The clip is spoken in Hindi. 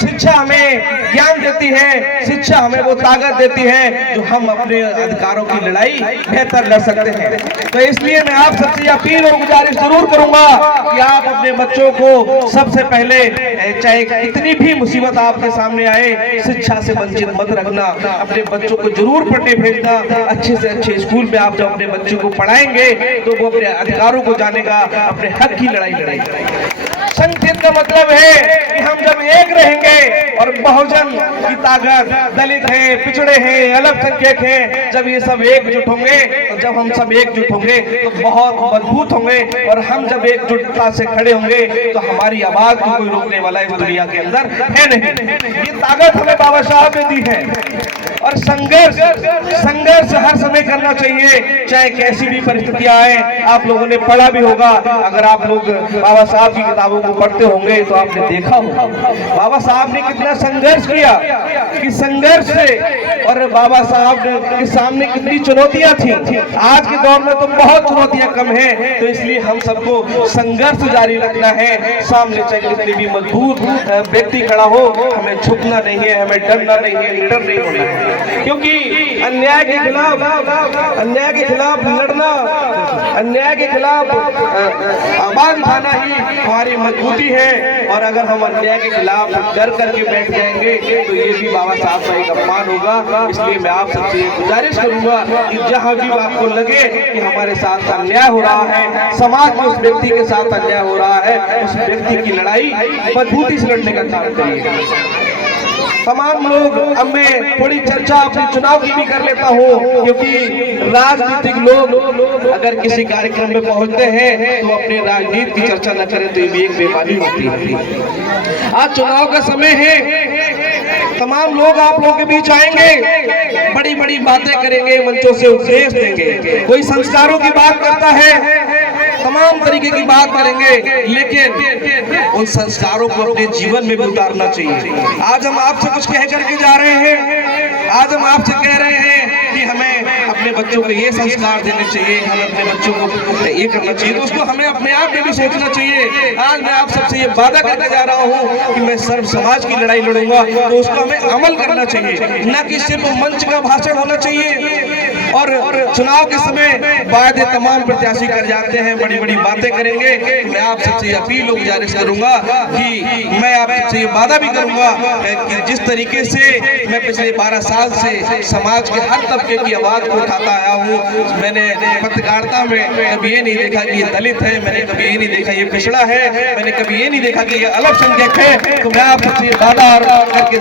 शिक्षा हमें ज्ञान देती है, शिक्षा हमें वो ताकत देती है जो हम अपने अधिकारों की लड़ाई बेहतर लड़ सकते हैं। तो इसलिए मैं आप सबसे अपील और गुजारिश जरूर करूंगा कि आप अपने बच्चों को सबसे पहले, चाहे कितनी भी मुसीबत आपके सामने आए, शिक्षा से वंचित मत रखना। अपने बच्चों को जरूर पढ़ने भेजना। अच्छे से अच्छे स्कूल में आप जब अपने बच्चों को पढ़ाएंगे तो वो अपने अधिकारों को जानेगा, अपने हक की लड़ाई लड़ेगा। संगठित का मतलब है कि हम जब एक रहेंगे और बहुजन की ताकत, दलित है, पिछड़े हैं, अल्पसंख्यक हैं, जब ये सब एकजुट होंगे, और जब हम सब एकजुट होंगे तो बहुत मजबूत होंगे। और हम जब एकजुटता से खड़े होंगे तो हमारी आवाज को कोई रोकने वाला इस दुनिया के अंदर है नहीं। ये ताकत हमें बाबा साहब ने दी है। और संघर्ष हर समय करना चाहिए, चाहे कैसी भी परिस्थितियां आए। आप लोगों ने पढ़ा भी होगा, अगर आप लोग बाबा साहब की किताबों को पढ़ते होंगे तो आपने देखा होगा बाबा साहब ने कितना संघर्ष किया, कि संघर्ष से, और बाबा साहब के सामने कितनी चुनौतियां थी। आज के दौर में तो बहुत चुनौतियां कम हैं, तो इसलिए हम सबको संघर्ष जारी रखना है। सामने चाहे कितनी भी मजबूत व्यक्ति खड़ा हो, हमें झुकना नहीं है, हमें डरना नहीं है, निडर नहीं होना है। क्योंकि अन्याय के खिलाफ लड़ना, अन्याय के खिलाफ आवाज उठाना ही हमारी मजबूती है। और अगर हम अन्याय के खिलाफ डर करके बैठ जाएंगे तो ये भी बाबा साहब का एक अपमान होगा। इसलिए मैं आप सबसे गुजारिश करूंगा कि जहां भी आपको लगे कि हमारे साथ अन्याय हो रहा है, समाज में उस व्यक्ति के साथ अन्याय हो रहा है, उस व्यक्ति की लड़ाई मजबूती से लड़ने का काम करिए। तमाम लोग, अब मैं थोड़ी चर्चा अपने चुनाव की भी कर लेता हूँ, क्योंकि राजनीतिक लोग अगर किसी कार्यक्रम में पहुंचते हैं तो अपने राजनीति की चर्चा न करें तो ये भी एक बेमानी होती है। आज चुनाव का समय है, तमाम लोग आप लोगों के बीच आएंगे, बड़ी बड़ी बातें करेंगे, मंचों से उपदेश देंगे, कोई संस्कारों की बात करता है, तमाम तरीके की बात करेंगे, लेकिन उन संस्कारों को अपने जीवन में भी उतारना चाहिए। आज हम आपसे कुछ कह करके जा रहे हैं, आज हम आपसे कह रहे हैं कि हमें अपने बच्चों को ये संस्कार देने चाहिए, हमें अपने बच्चों को ये करना चाहिए, तो उसको हमें अपने आप में भी सोचना चाहिए। आज मैं आप सबसे ये वादा करके जा रहा हूँ कि मैं सर्व समाज की लड़ाई लड़ूंगा, तो उसको हमें अमल करना चाहिए, न कि सिर्फ मंच का भाषण होना चाहिए। और चुनाव के समय वादे तमाम प्रत्याशी कर जाते हैं, बड़ी बड़ी बातें करेंगे। मैं आप सबसे अपील और गुजारिश करूंगा कि मैं आप सबसे ये वादा भी करूंगा कि जिस तरीके से मैं पिछले 12 साल से समाज के हर तबके की आवाज को उठाता आया हूँ, मैंने पत्रकारिता में कभी ये नहीं देखा कि ये दलित है, मैंने कभी ये नहीं देखा ये पिछड़ा है, मैंने कभी ये नहीं देखा कि ये अल्पसंख्यक है। तो मैं आप सबसे वादा करके